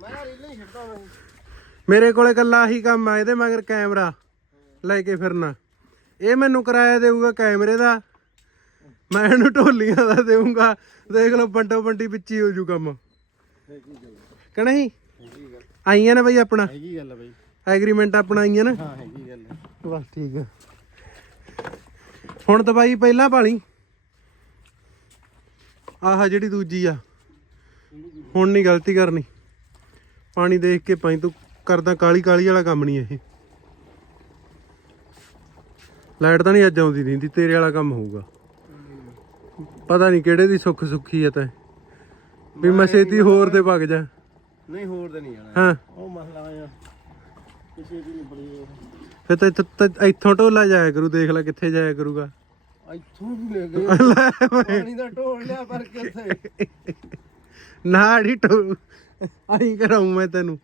ਮੈਂ ਰੀਲਾਂ ਹੀ ਛੱਡਦਾ ਮੈਂ ਮੇਰੇ ਕੋਲੇ ਕੱਲਾ ਹੀ ਕੰਮ ਆ ਇਹਦੇ ਮਗਰ ਕੈਮਰਾ ਲੈ ਕੇ ਫਿਰਨਾ। ਇਹ ਮੈਨੂੰ ਕਿਰਾਇਆ ਦੇਊਗਾ ਕੈਮਰੇ ਦਾ। ਮੈਂ ਇਹਨੂੰ ਢੋਲੀਆਂ ਦਾ ਦੇਊਗਾ। ਦੇਖ ਲਓ ਬੰਟੋ ਬੰਟੀ ਪਿੱਛੇ ਹੋ ਜੂ ਕੰਮ। ਕਿ ਨਹੀਂ? ਆਈਆਂ ਨੇ ਬਈ ਆਪਣਾ। ਹੈਗੀ ਗੱਲ ਬਈ ਐਗਰੀਮੈਂਟ ਆਪਣਾ ਆਈਆਂ ਨਾ। ਹਾਂ ਹੈਗੀ ਗੱਲ। ਬਸ ਠੀਕ ਹੁਣ ਦਵਾਈ ਪਹਿਲਾਂ ਪਾਲੀ। ਆਹ ਜਿਹੜੀ ਦੂਜੀ ਆ। ਹੁਣ ਨਹੀਂ ਗਲਤੀ ਕਰਨੀ। ਪਾਣੀ ਦੇਖ ਕੇ ਪਾਈ ਤੂੰ ਕਰਦਾ ਕਾਲੀ ਕਾਲੀ ਵਾਲਾ ਕੰਮ ਨਹੀਂ ਇਹ। ਲਾਈਟ ਤਾਂ ਨਹੀਂ ਅੱਜ ਆਉਂਦੀ ਨਹੀਂ ਤੇਰੇ ਵਾਲਾ ਕੰਮ ਹੋਊਗਾ। ਪਤਾ ਨਹੀਂ ਕਿਹੜੇ ਦੀ ਸੁੱਖ ਸੁੱਖੀ ਆ ਤੈਂ। ਵੀ ਮੈਂ ਛੇਤੀ ਹੋਰ ਤੇ ਭੱਗ ਜਾ। ਨਹੀਂ ਹੋਰ ਤੇ ਨਹੀਂ ਜਾਣਾ। ਹਾਂ। ਉਹ ਮਸਲਾ ਆ। ਕਿਸੇ ਦੀ ਨਹੀਂ ਬੜੀ ਫਿਰ ਤਾਂ ਇੱਥੋਂ ਤਾਂ ਇੱਥੋਂ ਢੋਲਾ ਜਾਇਆ ਕਰੂ ਦੇਖ ਲੈ ਕਿੱਥੇ ਜਾਇਆ ਕਰੂਗਾ। ਇੱਥੋਂ ਵੀ ਲੈ ਗਏ। ਪਾਣੀ ਦਾ ਢੋਲ ਲਿਆ ਪਰ ਕਿੱਥੇ ਨਾ ਅੜੀ ਢੋ ਆਈ ਕਰਾਉ ਮੈਂ ਤੈਨੂੰ।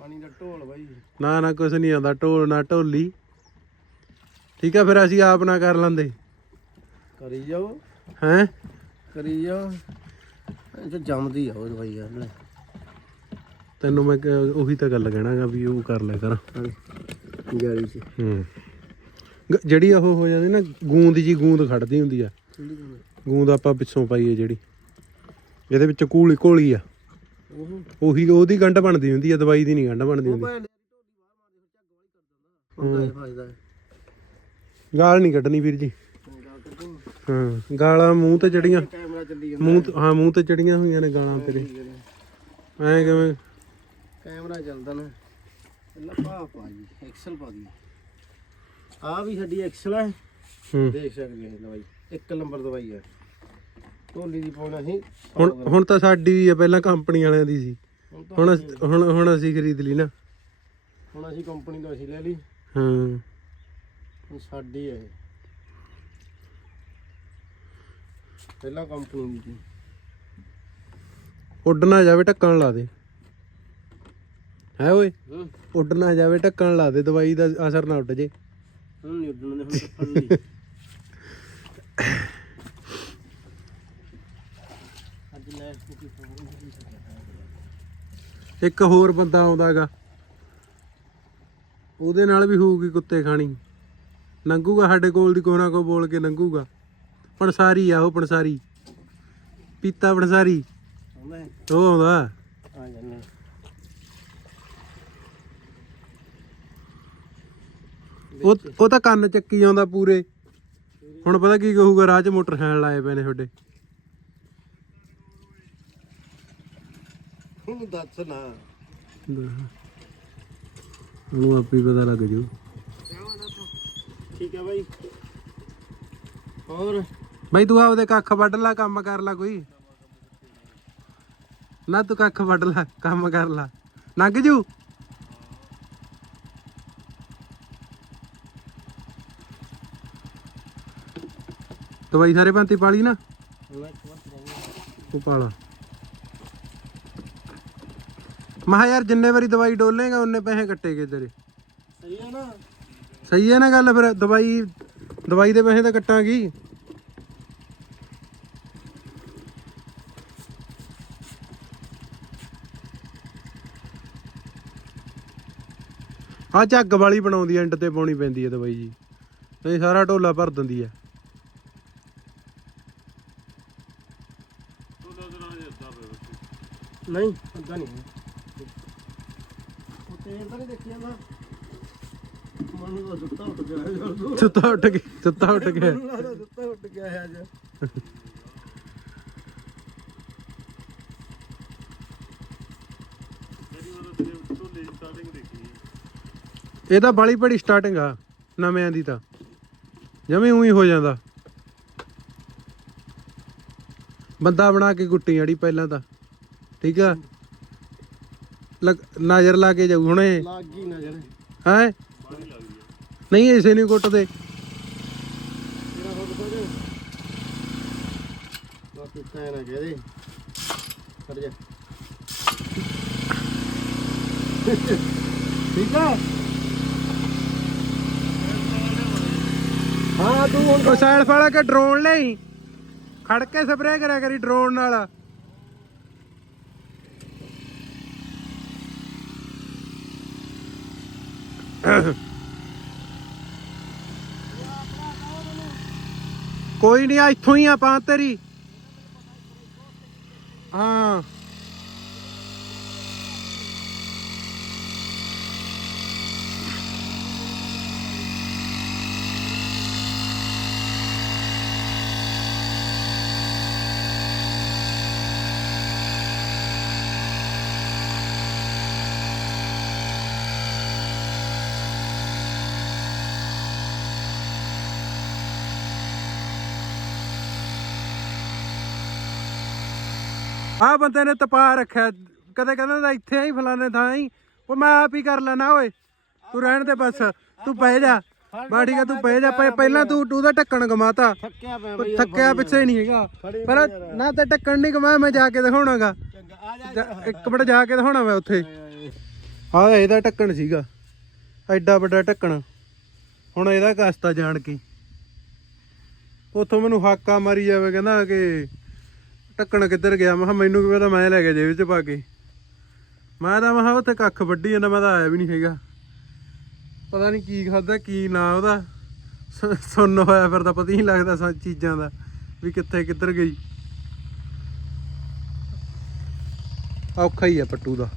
ਪਾਣੀ ਦਾ ਢੋਲ ਬਾਈ। ਨਾ ਨਾ ਕੁਛ ਨਹੀਂ ਆਉਂਦਾ। ਢੋਲ ਨਾ ਢੋਲੀ। ਠੀਕ ਆ ਫਿਰ ਅਸੀਂ ਆਪ ਨਾ ਕਰ ਲੈਂਦੇ। ਕਰੀ ਜਾਓ। ਹੈ? ਕਰੀ ਜਾਓ। ਇਹ ਤਾਂ ਜੰਮਦੀ ਆ ਉਹ ਦਵਾਈ ਯਾਰ ਲੈ ਤੈਨੂੰ ਮੈਂ ਕ- ਉਹੀ ਤਾਂ ਗੱਲ ਕਹਿਣਾਗਾ ਵੀ ਉਹ ਕਰ ਲੈ ਕਰ। ਜਾਲੀ ਚ। ਹੂੰ। ਗ- ਜਿਹੜੀ ਉਹ ਹੋ ਜਾਂਦੀ ਨਾ, ਗੂੰਦ ਜੀ ਗੂੰਦ ਖੜਦੀ ਹੁੰਦੀ ਆ। ਗੂੰਦ ਆਪਾਂ ਪਿੱਛੋਂ ਪਾਈਏ ਜਿਹੜੀ। ਇਹਦੇ ਵਿੱਚ ਕੂਲੀ ਘੋਲੀ ਆ। ਉਹ ਉਹੀ ਉਹਦੀ ਗੰਢ ਬਣਦੀ ਹੁੰਦੀ ਆ, ਦਵਾਈ ਦੀ ਨਹੀਂ ਗੰਢ ਬਣਦੀ ਹੁੰਦੀ। ਭੈਣ ਦੀ ਢੋਲੀ ਬਾਹਰ ਮਾਰਦੇ ਝੱਗ ਵਾਲੀ ਕਰ ਦਿੰਦਾ ਹੁੰਦਾ ਫਾਇਦਾ ਗਾਲ ਨਹੀਂ ਕੱਢਣੀ ਵੀਰ ਜੀ। ਗੱਲ ਕੱਢੂ ਹਾਂ, ਗਾਲਾਂ ਮੂੰਹ ਤੇ ਚੜੀਆਂ। ਕੈਮਰਾ ਚੱਲੀ ਜਾਂਦਾ ਮੂੰਹ ਤੇ- ਹਾਂ, ਮੂੰਹ ਤੇ ਚੜੀਆਂ ਹੋਈਆਂ ਨੇ ਗਾਲਾਂ ਤੇਰੇ। ਐ ਕਿਵੇਂ? ਕੈਮਰਾ ਚੱਲਦਾ ਨਾ। ਪਹਿਲਾਂ ਪਾ ਜੀ, ਐਕਸਲ ਪਾ ਦੀ ਆ ਵੀ ਸਾਡੀ ਐਕਸਲ ਹੈ ਹੂੰ। ਦੇਖ ਸਕਦੇ ਹੋ ਦਵਾਈ ਇੱਕ ਨੰਬਰ ਦਵਾਈ ਹੈ ਢੋਲੀ ਦੀ ਪਾਉਣਾ ਸੀ ਹੁਣ ਹੁਣ ਤਾਂ ਸਾਡੀ ਵੀ ਆ ਪਹਿਲਾਂ ਕੰਪਨੀ ਵਾਲਿਆਂ ਦੀ ਸੀ। ਹੁਣ ਹੁਣ ਅਸ- ਹੁਣ ਹੁਣ ਅਸੀਂ ਖਰੀਦ ਲਈ ਨਾ। ਹੁਣ ਅਸੀਂ ਕੰਪਨੀ ਤੋਂ ਅਸੀਂ ਲੈ ਲਈ। ਹਾਂ। ਹੁਣ ਸਾਡੀ ਹੈ ਇਹ। ਪਹਿਲਾਂ ਕੰਪਨੀ ਦੀ ਸੀ। ਉੱਡ ਨਾ ਜਾਵੇ ਢੱਕਣ ਲਾ ਦੇ। ਹੈ ਓਏ? ਹੂੰ। ਉੱਡ ਨਾ ਜਾਵੇ ਢੱਕਣ ਲਾ ਦੇ ਦਵਾਈ ਦਾ ਅਸਰ ਨਾ ਉੱਡ ਜੇ। ਹੁਣ ਨਹੀਂ ਉੱਡਣ ਦੇ ਹੁਣ ਤਾਂ ਫੜ ਲਈ ਅੱਜ ਲੈ ਕੀ ਇੱਕ ਹੋਰ ਬੰਦਾ ਆਉਂਦਾਗਾ ਉਹਦੇ ਨਾਲ ਵੀ ਹੋਊਗੀ ਕੁੱਤੇ ਖਾਣੀ। ਨੰਗੂਗਾ ਸਾਡੇ ਕੋਲ ਦੀ ਕੋਨਾ ਕੋ ਬੋਲ ਕੇ ਨੰਗੂਗਾ। ਪਣਸਾਰੀ ਆ ਉਹ ਪਣਸਾਰੀ। ਪੀਤਾ ਪਣਸਾਰੀ। ਆਉਂਦਾ? ਉਹ ਆਉਂਦਾ। ਆ ਜਾਂਦੇ ਉਹ ਉਹ ਤਾਂ ਕੰਨ ਚੱਕੀ ਆਉਂਦਾ ਪੂਰੇ। ਹੁਣ ਪਤਾ ਕੀ ਕਹੂਗਾ ਰਾਹ 'ਚ ਮੋਟਰ ਹੈਣ ਲਾਏ ਪਏ ਨੇ ਤੁਹਾਡੇ। ਹੁਣ ਦੱਸ ਨਾ। ਉਹਨੂੰ ਆਪੇ ਪਤਾ ਲੱਗ ਜੂ। ਠੀਕ ਹੈ ਬਾਈ। ਹੋਰ? ਬਈ ਤੂੰ ਆਪਦੇ ਕੱਖ ਵੱਢ ਲੈ ਕੰਮ ਕਰ ਲੈ ਕੋਈ। ਨਾ ਤੂੰ ਕੱਖ ਵੱਢ ਲੈ ਕੰਮ ਕਰ ਲੈ। ਲੰਘ ਜੂ? ਦਵਾਈ ਸਾਰੇ ਭਾਂਤੀ ਪਾਲੀ ਨਾ। ਉਹ ਪਾਲਾ ਮਹਾ ਯਾਰ ਜਿੰਨੇ ਵਾਰੀ ਦਵਾਈ ਡੋਲੇਗਾ ਉਹਨੇ ਪੈਸੇ ਕੱਟੇਗੇ ਤੇਰੇ। ਸਹੀ ਹੈ ਨਾ? ਸਹੀ ਹੈ ਨਾ ਗੱਲ ਫਿਰ ਦਵਾਈ ਦਵਾਈ ਦੇ ਪੈਸੇ ਤਾਂ ਕੱਟਾਂਗੀ। ਆ ਝੱਗ ਵਾਲੀ ਬਣਾਉਂਦੀ ਐਂਡ ਤੇ ਪਾਉਣੀ ਪੈਂਦੀ ਹੈ ਦਵਾਈ ਜੀ। ਨਹੀਂ ਸਾਰਾ ਢੋਲਾ ਭਰ ਦਿੰਦੀ ਹੈ ਨਹੀਂ ਅੱਧਾ ਨਹੀਂ। ਉਹ ਤੇਲ ਤਾਂ ਨਹੀਂ ਦੇਖੀ ਜਾਂਦਾ ਮਨੂੰ ਦਾ ਸੁੱਤਾ ਉੱਠ ਗਿਆ ਹੈ ਸੁੱਤਾ ਉੱਠ ਗਿਆ। ਸੁੱਤਾ ਉੱਠ ਗਿਆ ਮਨੂੰ ਦਾ ਸੁੱਤਾ ਉੱਠ ਗਿਆ ਹੈ ਅੱਜ। ਇਹ ਤਾਂ ਬਾਲੀ ਬੜੀ ਸਟਾਰਟਿੰਗ ਆ ਨਵਿਆਂ ਦੀ ਤਾਂ। ਜਮੇ ਉਹੀ ਹੋ ਜਾਂਦਾ। ਬੰਦਾ ਬਣਾ ਕੇ ਗੁੱਟੀ ਅੜੀ ਪਹਿਲਾਂ ਤਾਂ। ਠੀਕ ਆ? ਲਗ ਨਜ਼ਰ ਲਾ ਕੇ ਜਾਊ ਹੁਣ। ਲੱਗ ਗਈ ਨਜ਼ਰ। ਹੈ? ਨਹੀਂ ਐਸੇ ਨਹੀਂ ਕੁੱਟਦੇ। ਤੇਰਾ ਹੋ ਗਿਆ ਬਾਕੀ ਕਹਿ ਨਾ ਕਹਦੇ ਕਰ ਜਾ। ਠੀਕ ਆ? ਹਾਂ ਤੂੰ ਹੁਣ ਉਹ ਸਾਈਡ ਫਾਲਾ ਕੇ ਡਰੋਨ ਲਈ? ਖੜ ਕੇ ਸਪਰੇਅ ਕਰਿਆ ਕਰੀ ਡਰੋਨ ਨਾਲ। ਕੋਈ ਨਹੀਂ ਆ ਇੱਥੋਂ ਹੀ ਆ ਪਾ ਤੇਰੀ। ਹਾਂ। ਆ ਬੰਦੇ ਨੇ ਤਪਾ ਰੱਖਿਆ। ਕਦੇ ਕਹਿੰਦਾ ਤਾਂ ਇੱਥੇ ਹੀ ਫਲਾਣੇ ਥਾਂ ਹੀ ਉਹ ਮੈਂ ਆਪ ਹੀ ਕਰ ਲੈਣਾ ਓਏ। ਤੂੰ ਰਹਿਣ ਦੇ ਬਸ। ਤੂੰ ਬਹਿ ਜਾ। ਬਾ ਠੀਕ ਆ ਤੂੰ ਬਹਿ ਜਾ। ਪਹਿ- ਪਹਿਲਾਂ ਤੂੰ ਤੂੰ ਉਹਦਾ ਢੱਕਣ ਗਮਾਤਾ ਥੱਕਿਆ ਪਿਆ ਪਰ ਬਈ ਥੱਕਿਆ ਪਿੱਛੇ ਨਹੀਂ ਹੈਗਾ। ਪਰ ਨਾ ਤਾਂ ਢੱਕਣ ਨਹੀਂ ਗਮਾ ਮੈਂ ਜਾ ਕੇ ਦਿਖਾਉਣਾਗਾ। ਚੰਗਾ ਆ ਜਾ ਇੱਕ ਮਿੰਟ ਜਾ ਕੇ ਦਿਖਾਉਣਾ ਮੈਂ ਉੱਥੇ। ਆ ਇਹਦਾ ਢੱਕਣ ਸੀਗਾ। ਐਡਾ ਵੱਡਾ ਢੱਕਣ। ਹੁਣ ਇਹਦਾ ਕਸਤਾ ਜਾਣ ਕੇ। ਉੱਥੋਂ ਮੈਨੂੰ ਹਾਕਾ ਮਾਰੀ ਜਾਵੇ ਕਹਿੰਦਾ ਕਿ ਢੱਕਣ ਕਿੱਧਰ ਗਿਆ? ਮੈਂ ਕਿਹਾ ਮੈਨੂੰ ਕੀ ਪਤਾ ਮੈਂ ਲੈ ਗਿਆ ਜੇਬ 'ਚ ਪਾ ਕੇ। ਮੈਂ ਤਾਂ ਮੈਂ ਕਿਹਾ ਉੱਥੇ ਕੱਖ ਵੱਢੀ ਜਾਂਦਾ, ਮੈਂ ਤਾਂ ਆਇਆ ਵੀ ਨਹੀਂ ਹੈਗਾ ਪਤਾ ਨਹੀਂ ਕੀ ਖਾਦਾ ਕੀ ਨਾ ਉਹਦਾ। ਸੁ- ਹੋਇਆ ਫਿਰ ਤਾਂ ਪਤਾ ਹੀ ਨਹੀਂ ਲੱਗਦਾ ਸਾ, ਚੀਜ਼ਾਂ ਦਾ, ਵੀ ਕਿੱਥੇ ਕਿੱਧਰ ਗਈ। ਔਖਾ ਹੀ ਆ ਪੱਟੂ ਦਾ।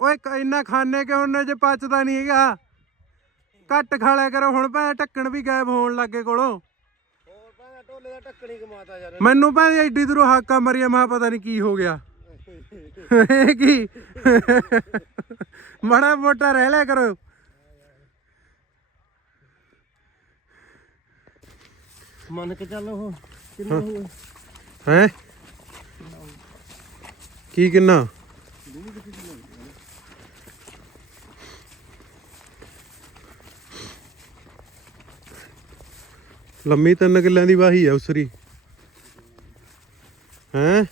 ਓਏ, ਕ- ਇੰਨਾ ਖਾਣੇ ਕਿ ਉਹਨੇ ਜੇ ਪਚਦਾ ਨਹੀਂ ਹੈਗਾ? ਘੱਟ ਖਾ ਲਿਆ ਕਰੋ, ਹੁਣ ਭੈ ਢੱਕਣ ਵੀ ਗਾਇਬ ਹੋਣ ਲੱਗੇ ਕੋਲੋਂ। ਢੋਲੇ ਦਾ ਢੱਕਣੀ ਕਮਾਤਾ ਯਾਰ। ਮੈਨੂੰ ਭੈ ਐਡੀ ਦੂਰੋਂ ਹਾਕਾ ਮਰੀਆ ਮਾ ਪਤਾ ਨਹੀਂ ਕੀ ਹੋ ਗਿਆ। ਇਹ ਕੀ? ਮਾੜਾ ਮੋਟਾ ਰਹਿ ਲਿਆ ਕਰੋ। ਮੰਨ ਕੇ ਚੱਲ ਉਹ ਕਿੰਨਾ ਹੋਊ ਹੈ? ਕੀ ਕਿੰਨਾ? ਲੰਮੀ ਤਿੰਨ ਕਿੱਲਿਆਂ ਦੀ ਵਾਹੀ ਆ ਉਸਰੀ। ਹੈ?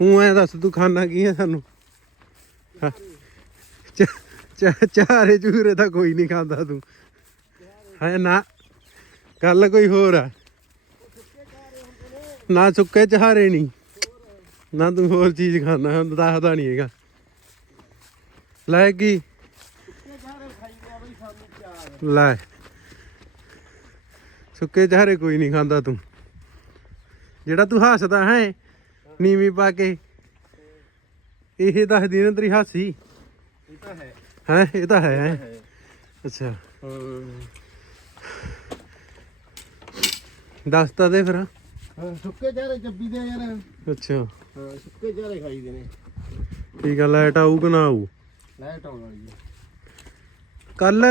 ਹੂੰ, ਐ ਦੱਸ ਤੂੰ ਖਾਣਾ ਕੀ ਹੈ। ਸਾਨੂੰ ਚਾਰੇ ਚੂਰੇ ਤਾਂ ਕੋਈ ਨਹੀਂ ਖਾਂਦਾ ਤੂੰ। ਹੈ ਨਾ? ਗੱਲ ਕੋਈ ਹੋਰ ਆ। ਨਾ ਸੁੱਕੇ ਚਾਰੇ ਨਹੀਂ। ਨਾ ਤੂੰ ਹੋਰ ਚੀਜ਼ ਖਾਣਾ ਹੁਣ ਦੱਸਦਾ ਨਹੀਂ ਹੈਗਾ। ਲੈ ਕੀ? ਲੈ। ਸੁੱਕੇ ਚਾਰੇ ਕੋਈ ਨਹੀਂ ਖਾਂਦਾ ਤੂੰ। ਜਿਹੜਾ ਤੂੰ ਹੱਸਦਾ ਹੈ ਨੀਵੀਂ ਪਾ ਕੇ। ਇਹ ਦੱਸਦੀ ਨਾ ਤੇਰੀ ਹਾਸੀ। ਇਹ ਤਾਂ ਹੈ। ਹੈ ਇਹ ਤਾਂ ਹੈ ਅੱਛਾ। ਹਾਂ। ਦੱਸ ਤਾਂ ਦੇ ਫਿਰ। ਸੁੱਕੇ ਚਾਰੇ ਚੱਬੀ ਦੇ ਯਾਰ। ਅੱਛਾ। ਹਾਂ ਸੁੱਕੇ ਚਾਰੇ ਖਾਈਦੇ ਨੇ। ਠੀਕ ਆ ਲਾਈਟ ਆਊ ਕਿ ਨਾ ਆਊ? ਲਾਈਟ ਆਉਣ ਵਾਲੀ ਹੈ ਕੱਲ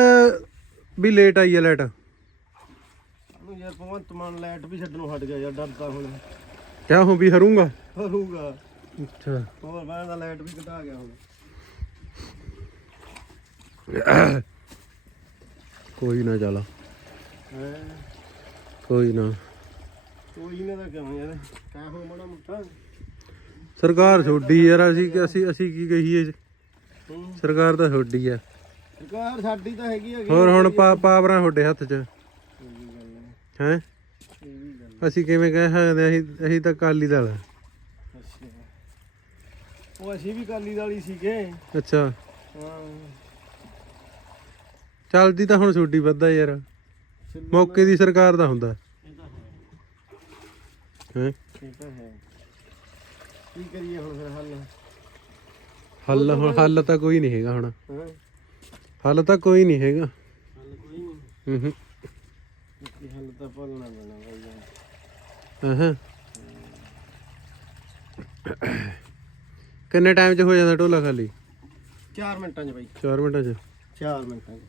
ਵੀ ਲੇਟ ਆਈ ਆ ਲਾਈਟ ਉਹਨੂੰ ਯਾਰ ਭਗਵੰਤ ਮਾਨ ਲਾਈਟ ਵੀ ਛੱਡਣੋਂ ਹਟ ਗਿਆ ਯਾਰ ਡਰਦਾ ਹੁਣ। ਕਿਆ ਹੋ ਵੀ ਹਰੂੰਗਾ? ਹੋਊਗਾ ਅੱਛਾ। ਹੋਰ ਬਾਹਰ ਦਾ ਲਾਈਟ ਵੀ ਘਟਾ ਗਿਆ ਹੁਣ। ਕੋਈ ਨਾ ਚੱਲ। ਹੈ? ਕੋਈ ਨਾ। ਕੋਈ ਨਾ ਤਾਂ ਕਿਉਂ ਯਾਰ? ਕਹਿ ਹੋ ਮਣਾ ਮੁੱਠਾ ਸਰਕਾਰ ਛੋਡੀ ਯਾਰ ਅਸੀਂ ਅਸੀਂ ਅਸੀਂ ਕੀ ਕਹੀਏ ਹੂੰ ਸਰਕਾਰ ਤਾਂ ਛੋਡੀ ਆ। ਸਰਕਾਰ ਸਾਡੀ ਤਾਂ ਹੈਗੀ ਹੈਗੀ ਹੋਰ ਹੁਣ ਪਾ ਪਾਵਰਾਂ ਤੁਹਾਡੇ ਹੱਥ 'ਚ। ਹੈ? ਹੈ ਅਸੀਂ ਕਿਵੇਂ ਕਹਿ ਸਕਦੇ ਹਾਂ? ਅਸੀਂ ਅਸੀਂ ਤਾਂ ਕਾਲੀ ਦਲ ਉਹ ਅਸੀਂ ਵੀ ਕਾਲੀ ਵਾਲੀ ਸੀਗੇ। ਅੱਛਾ। ਹਾਂ। ਚੱਲਦੀ ਤਾਂ ਹੁਣ ਛੋਡੀ ਵੱਧਾ ਯਾਰ। ਮੌਕੇ ਦੀ ਸਰਕਾਰ ਦਾ ਹੁੰਦਾ। ਹੈ। ਹੈ? ਇਹ ਤਾਂ ਹੈ। ਕੀ ਕਰੀਏ ਹੁਣ ਫਿਰ ਹੱਲ? ਹੱਲ ਹੁਣ ਹੱਲ ਤਾਂ ਕੋਈ ਨਹੀਂ ਹੈਗਾ ਹੁਣ। ਹਾਂ? ਹੱਲ ਤਾਂ ਕੋਈ ਨਹੀਂ ਹੈਗਾ। ਹੱਲ ਕੋਈ ਨਹੀਂ। ਹੂੰ ਹੂੰ। ਕੀ ਹੱਲ ਤਾਂ ਭੁੱਲਣਾ ਪੈਣਾ ਬਾਈ ਯਾਰ ਹਾਂ ਕਿੰਨੇ ਟਾਈਮ 'ਚ ਹੋ ਜਾਂਦਾ ਢੋਲਾ ਖਾਲੀ? 4 ਮਿੰਟਾਂ 'ਚ ਬਾਈ। 4 ਮਿੰਟਾਂ 'ਚ। 4 ਮਿੰਟਾਂ 'ਚ।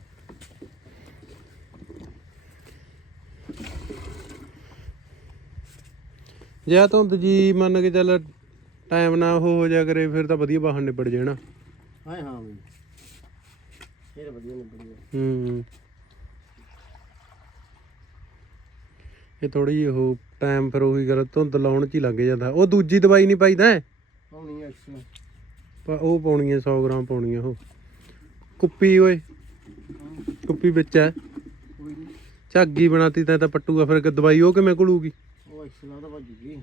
ਜੇ ਆ ਜੀ ਮੰਨ ਕੇ ਚੱਲ ਟਾਈਮ ਨਾ ਉਹ ਹੋ ਜਾ ਕਰੇ ਫਿਰ ਤਾਂ ਵਧੀਆ ਬਾਹਰ ਨਿਬੜ ਜਾਣਾ। ਹਾਂ ਹਾਂ ਬਾਈ। ਇਹ ਵਧੀਆ ਨਿਬੜ ਗਿਆ। ਹੂੰ। ਇਹ ਥੋੜੀ ਜਿਹੀ ਉਹ ਟਾਈਮ ਫਿਰ ਉਹੀ ਗੱਲ ਧੁੰਦ ਲਾਉਣ ਚ ਹੀ ਲੱਗ ਜਾਂਦਾ। ਉਹ ਦੂਜੀ ਦਵਾਈ ਨਹੀਂ ਪਾਈਦਾ? ਪਾਉਣੀ ਪਾ- ਉਹ ਪਾਉਣੀ ਹੈ 100 ਗ੍ਰਾਮ ਪਾਉਣੀ ਹੈ ਉਹ। ਕੁੱਪੀ ਓਏ। ਕੁੱਪੀ ਵਿੱਚ ਨਹੀਂ ਝੱਗੀ ਬਣਾਤੀ ਤਾਂ ਤਾਂ ਪੱਟੂਗਾ ਫਿਰ ਦਵਾਈ ਉਹ ਕਿਵੇਂ ਘੁਲੂਗੀ? ਉਹ ਐਕਸਲਾਂ ਦਾ ਭੱਜ ਗਈ।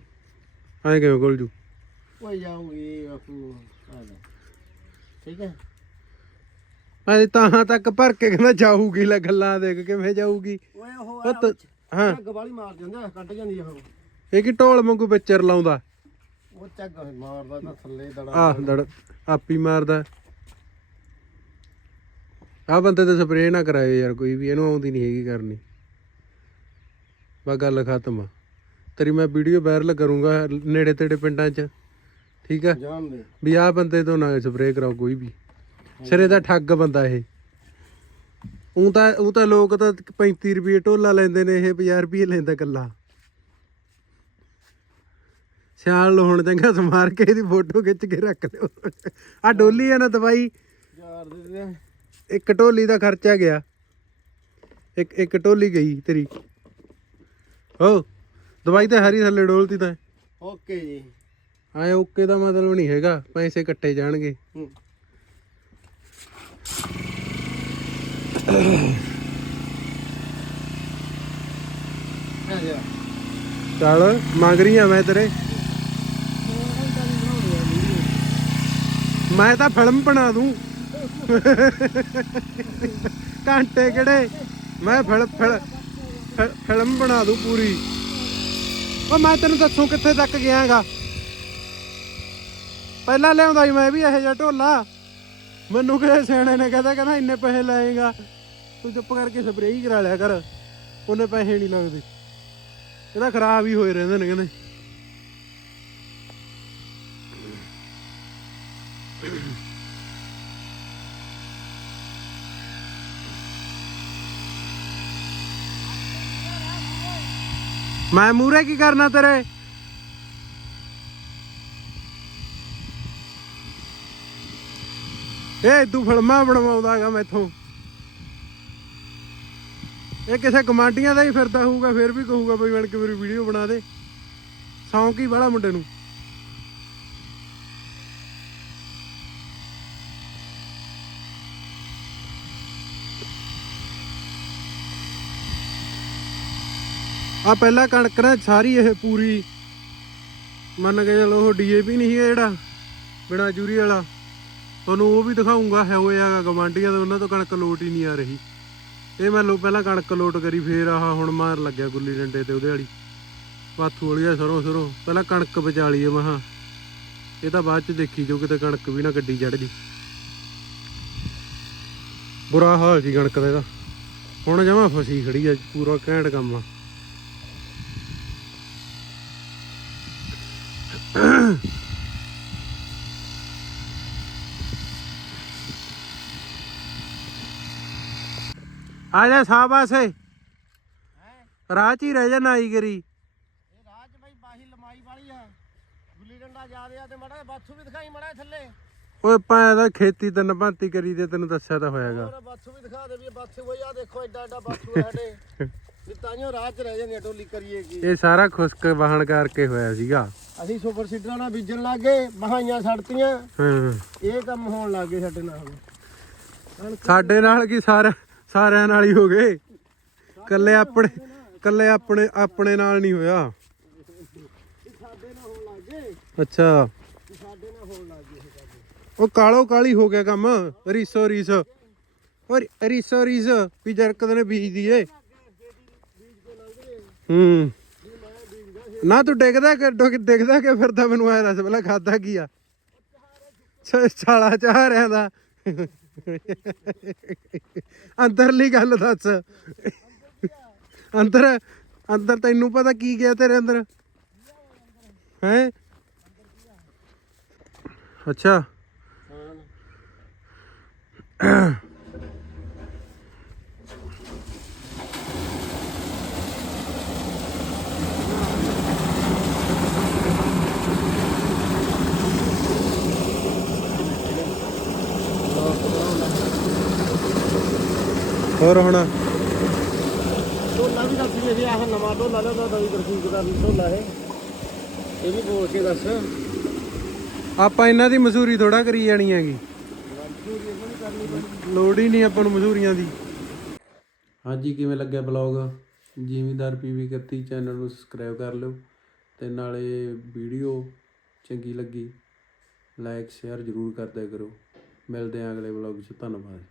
ਐਂ ਕਿਵੇਂ ਘੁਲ ਜੂ? ਆ ਹੈ? ਮੈਂ ਤਾਂ ਤੱਕ ਭਰ ਕੇ ਕਹਿੰਦਾ ਜਾਊਗੀ ਲੈ ਗੱਲਾਂ ਦੇਖ ਕਿਵੇਂ ਜਾਊਗੀ। ਓਏ ਉਹ ਉਹ ਤਾਂ- ਹਾਂ। ਝੱਗ ਵਾਲੀ ਮਾਰ ਦਿੰਦਾ ਕੱਢ ਜਾਂਦੀ ਆ ਉਹ। ਇਹ ਕੀ ਢੋਲ ਵਾਂਗੂ ਵਿਚਰ ਲਾਉਂਦਾ? ਉਹ ਝੱਗ ਮਾਰਦਾ ਤਾਂ ਥੱਲੇ ਦੜਾ ਆਹ ਦੜ ਆਪੀ ਮਾਰਦਾ। ਆ ਬੰਦੇ ਤੇ ਸਪਰੇਅ ਨਾ ਕਰਾਇਓ ਯਾਰ ਕੋਈ ਵੀ ਇਹਨੂੰ ਆਉਂਦੀ ਨਹੀਂ ਹੈਗੀ ਕਰਨੀ। ਬਾ ਗੱਲ ਖਤਮ ਆ। ਤੇਰੀ ਮੈਂ ਵੀਡੀਓ ਵਾਇਰਲ ਕਰੂੰਗਾ ਨੇੜੇ ਤੇੜੇ ਪਿੰਡਾਂ 'ਚ। ਠੀਕ ਆ? ਜਾਣ ਦੇ ਵੀ ਆਹ ਬੰਦੇ ਤੋਂ ਨਾ ਸਪਰੇਅ ਕਰਾਓ ਕੋਈ ਵੀ। ਸਿਰੇ ਦਾ ਠੱਗ ਬੰਦਾ ਇਹ। ਉਹ ਤਾਂ ਉਹ ਤਾਂ ਲੋਕ ਤਾਂ 35 ਰੁਪਏ ਢੋਲਾ ਲੈਂਦੇ ਨੇ ਇਹ 50 ਰੁਪਏ ਲੈਂਦਾ ਕੱਲਾ ਸਿਆਲ ਹੁਣ ਚੰਗਾ ਸਮਾਰ ਕੇ ਇਹਦੀ ਫੋਟੋ ਖਿੱਚ ਕੇ ਰੱਖ ਲਿਓ। ਆ ਡੋਲੀ ਆ ਨਾ ਦਵਾਈ। ਯਾਰ ਦੇ ਦੇ। ਇੱਕ ਢੋਲੀ ਦਾ ਖਰਚਾ ਗਿਆ। ਇੱਕ ਇੱਕ ਢੋਲੀ ਗਈ ਤੇਰੀ। ਹੋ ਦਵਾਈ ਤਾਂ ਹਰੀ ਥੱਲੇ ਡੋਲਤੀ ਤਾਂ। ਓਕੇ ਜੀ। ਆਏ ਓਕੇ ਦਾ ਮਤਲਬ ਨਹੀਂ ਹੈਗਾ, ਪੈਸੇ ਕੱਟੇ ਜਾਣਗੇ। ਚੱਲ ਮੰਗ ਰਹੀ ਆ ਮੈਂ ਤੇਰੇ। ਮੈਂ ਤਾਂ ਫਿਲਮ ਬਣਾ ਦੂੰ। ਘੰਟੇ ਕਿਹੜੇ? ਮੈਂ ਫਿਲ ਫਿਲ ਫਿਲਮ ਬਣਾ ਦੂੰ ਪੂਰੀ। ਉਹ ਮੈਂ ਤੈਨੂੰ ਦੱਸੂ ਕਿੱਥੇ ਤੱਕ ਗਿਆਗਾ। ਪਹਿਲਾਂ ਲਿਆਉਂਦਾ ਸੀ ਮੈਂ ਵੀ ਇਹੋ ਜਿਹਾ ਢੋਲਾ। ਮੈਨੂੰ ਕਿਸੇ ਸਿਆਣੇ ਨੇ ਕਹਿੰਦਾ ਕਹਿੰਦਾ ਇੰਨੇ ਪੈਸੇ ਲਾਏਗਾ, ਤੂੰ ਚੁੱਪ ਕਰਕੇ ਸਪਰੇਅ ਹੀ ਕਰਾ ਲਿਆ ਕਰ, ਉਹਨੇ ਪੈਸੇ ਨਹੀਂ ਲੱਗਦੇ। ਇਹਦਾ ਖਰਾਬ ਹੀ ਹੋਏ ਰਹਿੰਦੇ ਨੇ ਕਹਿੰਦੇ। ਮੈਂ ਮੂਰੇ ਕੀ ਕਰਨਾ ਤੇਰੇ? ਇਹ ਤੂੰ ਫਿਲਮਾਂ ਬਣਵਾਉਂਦਾਗਾ ਮੈਥੋਂ। ਇਹ ਕਿਸੇ ਕਮਾਂਡੀਆਂ ਦਾ ਹੀ ਫਿਰਦਾ ਹੋਊਗਾ, ਫਿਰ ਵੀ ਕਹੂਗਾ ਬਈ ਬਣ ਕੇ ਮੇਰੀ ਵੀਡੀਓ ਬਣਾ ਦੇ। ਸੌਂਕ ਹੀ ਵਾਲਾ ਮੁੰਡੇ ਨੂੰ। ਆ ਪਹਿਲਾਂ ਕਣਕ ਨਾ ਸਾਰੀ ਇਹ ਪੂਰੀ। ਮੰਨ ਕੇ ਚਲੋ ਉਹ ਡੀਏਪੀ ਨਹੀਂ ਹੈ ਜਿਹੜਾ, ਬਿਨਾ ਜੂਰੀ ਵਾਲਾ। ਤੁਹਾਨੂੰ ਉਹ ਵੀ ਦਿਖਾਉਂਗਾ ਹੈ ਹੋਇਆਗਾ ਗਵਾਂਡੀਆਂ ਦਾ, ਉਹਨਾਂ ਤੋਂ ਕਣਕ ਲੋਟ ਹੀ ਨਹੀਂ ਆ ਰਹੀ। ਇਹ ਮੈਂ ਲੋ, ਪਹਿਲਾਂ ਕਣਕ ਲੋਟ ਕਰੀ, ਫੇਰ ਆਹ ਹੁਣ ਮਾਰ ਲੱਗਿਆ ਗੁੱਲੀ ਡੰਡੇ ਤੇ ਉਹਦੇ ਵਾਲੀ। ਪਾਥੂ ਵਾਲੀ ਆ ਸਰੋਂ ਸਰੋਂ। ਪਹਿਲਾਂ ਕਣਕ ਵਿਚਾਲੀ ਆ ਮਹਾ ਇਹ ਤਾਂ ਬਾਅਦ ਚ ਦੇਖੀ ਜੋ ਕਿਤੇ ਕਣਕ ਵੀ ਨਾ ਗੱਡੀ ਚੜ ਗਈ ਬੁਰਾ ਹਾਲ ਸੀ ਕਣਕ ਦਾ ਇਹਦਾ। ਹੁਣ ਜਮਾ ਫਸੀ ਖੜੀ ਆ, ਪੂਰਾ ਘੈਂਟ ਕੰਮ ਆ। ਆ ਜਾ ਸਾਬਾਸੇ ਰਾਹ ਚ ਹੀ ਰਹਿ ਜਾ ਨਾਈ ਕਰੀ ਇਹ ਰਾਜ ਬਈ ਬਾਹੀ ਲਮਾਈ ਵਾਲੀ ਆ। ਗੁੱਲੀ ਡੰਡਾ ਜ਼ਿਆਦੇ ਆ ਤੇ ਮੜਾ ਬਾਥੂ ਵੀ ਦਿਖਾਈ ਮੜਾ ਥੱਲੇ। ਓਏ ਪਾਇਆ ਦਾ ਖੇਤੀ ਤਿੰਨ ਭਾਂਤੀ ਕਰੀ ਤੇ ਤੈਨੂੰ ਦੱਸਿਆ ਤਾਂ ਹੋਇਆਗਾ। ਹੋਰ ਬਾਥੂ ਵੀ ਦਿਖਾ ਦੇ ਵੀ ਬਾਥੂ ਹੋਈ ਆ ਦੇਖੋ ਐਡਾ ਐਡਾ ਬਾਥੂ ਆ ਸਾਡੇ। ਵੀ ਤਾਂਿਓ ਰਾਜ ਚ ਰਹਿ ਜਾਂਦੇ ਆ ਟੋਲੀ ਕਰੀਏ ਕੀ। ਇਹ ਸਾਰਾ ਖੁਸ਼ਕ ਵਾਹਣ ਕਰਕੇ ਹੋਇਆ ਸੀਗਾ। ਅਸੀਂ ਸੁਪਰ ਸੀਡਰਾਂ ਨਾਲ ਬੀਜਣ ਲੱਗੇ ਮਹਾਈਆਂ ਛੱਡਤੀਆਂ ਹਾਂ। ਇਹ ਕੰਮ ਹੋਣ ਲੱਗੇ ਸਾਡੇ ਨਾਲ। ਹੁਣ ਸਾਡੇ ਨਾਲ ਕੀ ਸਾਰਾ ਸਾਰਿਆਂ ਨਾਲ ਹੀ ਹੋ ਗਏ। ਕੱਲੇ ਆਪਣੇ ਕੱਲੇ ਆਪਣੇ ਆਪਣੇ ਨਾਲ ਨਹੀਂ ਹੋਇਆ। ਸਾਡੇ ਨਾਲ ਹੋਣ ਲੱਗੇ ਅੱਛਾ। ਸਾਡੇ ਨਾਲ ਹੋਣ ਲੱਗੇ ਇਹ ਉਹ ਕਾਲੋ ਕਾਲੀ ਹੋ ਗਿਆ ਕੰਮ। ਰੀਸੋ, ਰੀਸ। ਔਰ ਰੀਸੋ, ਰੀਸ। ਵੀ ਜਰਕ ਨੇ ਬੀਜ ਦੀਏ। ਹੂੰ। ਨਾ ਤੂੰ ਡਿੱਗਦਾ ਕਿ ਡਿੱਗਦਾ ਕਿ ਫਿਰਦਾ ਮੈਨੂੰ ਐ ਦੱਸ, ਪਹਿਲਾਂ ਖਾਦਾ ਕੀ ਆ? ਛ- ਚਾਹ ਚਾਰਿਆਂ ਦਾ। ਅੰਦਰਲੀ ਗੱਲ ਦੱਸ। ਅੰਦਰ ਅੰਦਰ ਤੈਨੂੰ ਪਤਾ ਕੀ ਗਿਆ ਤੇਰੇ ਅੰਦਰ? ਹੈ? ਅੱਛਾ। ਹਾਂ ਹੋਰ ਹੁਣ? ਢੋਲਾ ਵੀ ਦੱਸੀ ਅਸੀਂ ਆਹ ਨਵਾਂ ਢੋਲਾ ਲਿਆਉਂਦਾ ਦਵੀ ਗਰਫੀਕ ਦਾ ਵੀ ਢੋਲਾ ਇਹ। ਇਹ ਵੀ ਬੋਲ ਕੇ ਦੱਸ। ਆਪਾਂ ਇਹਨਾਂ ਦੀ ਮਜ਼ਦੂਰੀ ਥੋੜਾ ਕਰੀ ਜਾਣੀ ਹੈਗੀ। ਲੋੜ ਹੀ ਨਹੀਂ ਆਪਾਂ ਨੂੰ ਮਜ਼ਦੂਰੀਆਂ ਦੀ। ਹਾਂਜੀ ਕਿਵੇਂ ਲੱਗਿਆ ਬਲੌਗ? ਜ਼ਿਮੀਦਾਰ ਪੀਵੀ 31 ਚੈਨਲ ਨੂੰ ਸਬਸਕ੍ਰਾਈਬ ਕਰ ਲਿਓ ਤੇ ਨਾਲੇ ਵੀਡੀਓ ਚੰਗੀ ਲੱਗੀ ਲਾਈਕ ਸ਼ੇਅਰ ਜ਼ਰੂਰ ਕਰਦਿਆ ਕਰੋ। ਮਿਲਦੇ ਆਂ ਅਗਲੇ ਬਲੌਗ 'ਚ ਧੰਨਵਾਦ।